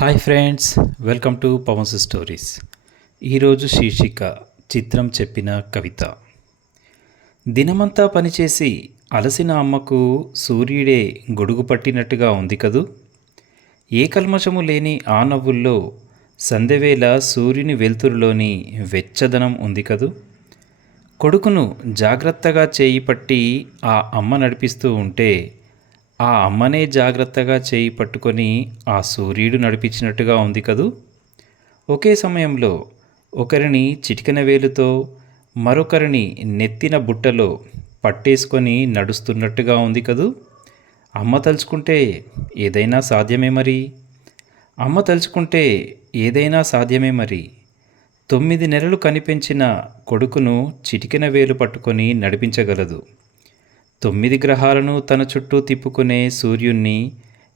Hi friends welcome to Pavan's stories ఈరోజు శీర్షిక చిత్రం చెప్పిన కవిత. దినమంతా పనిచేసి అలసిన అమ్మకు సూర్యుడే గొడుగు పట్టినట్టుగా ఉంది కదూ? ఏ కల్మషము లేని ఆ నవ్వుల్లో సందెవేళ సూర్యుని వెలుతురులోని వెచ్చదనం ఉంది కదూ? కొడుకును జాగ్రత్తగా చేయి పట్టి ఆ అమ్మ నడిపిస్తూ ఉంటే ఆ అమ్మనే జాగ్రత్తగా చేయి పట్టుకొని ఆ సూర్యుడు నడిపించినట్టుగా ఉంది కదూ? ఒకే సమయంలో ఒకరిని చిటికన వేలుతో మరొకరిని నెత్తిన బుట్టలో పట్టేసుకొని నడుస్తున్నట్టుగా ఉంది కదూ? అమ్మ తలుచుకుంటే ఏదైనా సాధ్యమే మరి? అమ్మ తలుచుకుంటే ఏదైనా సాధ్యమే మరి? తొమ్మిది నెలలు కనిపించిన కొడుకును చిటికిన వేలు పట్టుకొని నడిపించగలదు. తొమ్మిది గ్రహాలను తన చుట్టూ తిప్పుకునే సూర్యుణ్ణి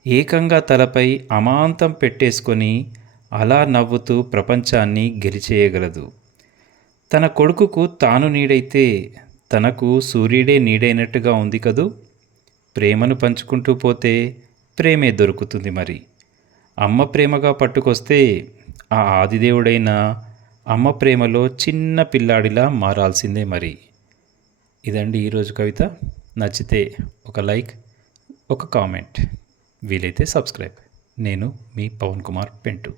ఏకంగా తలపై అమాంతం పెట్టేసుకొని అలా నవ్వుతూ ప్రపంచాన్ని గెలిచేయగలదు. తన కొడుకుకు తాను నీడైతే తనకు సూర్యుడే నీడైనట్టుగా ఉంది కదూ? ప్రేమను పంచుకుంటూ పోతే ప్రేమే దొరుకుతుంది మరి. అమ్మ ప్రేమగా పట్టుకొస్తే ఆ ఆదిదేవుడైన అమ్మ ప్రేమలో చిన్న పిల్లాడిలా మారాల్సిందే మరి. ఇదండి ఈరోజు కవిత. నచ్చితే ఒక లైక్ ఒక కామెంట్. వీలైతే సబ్స్క్రైబ్. నేను మీ పవన్ కుమార్ పెంటు.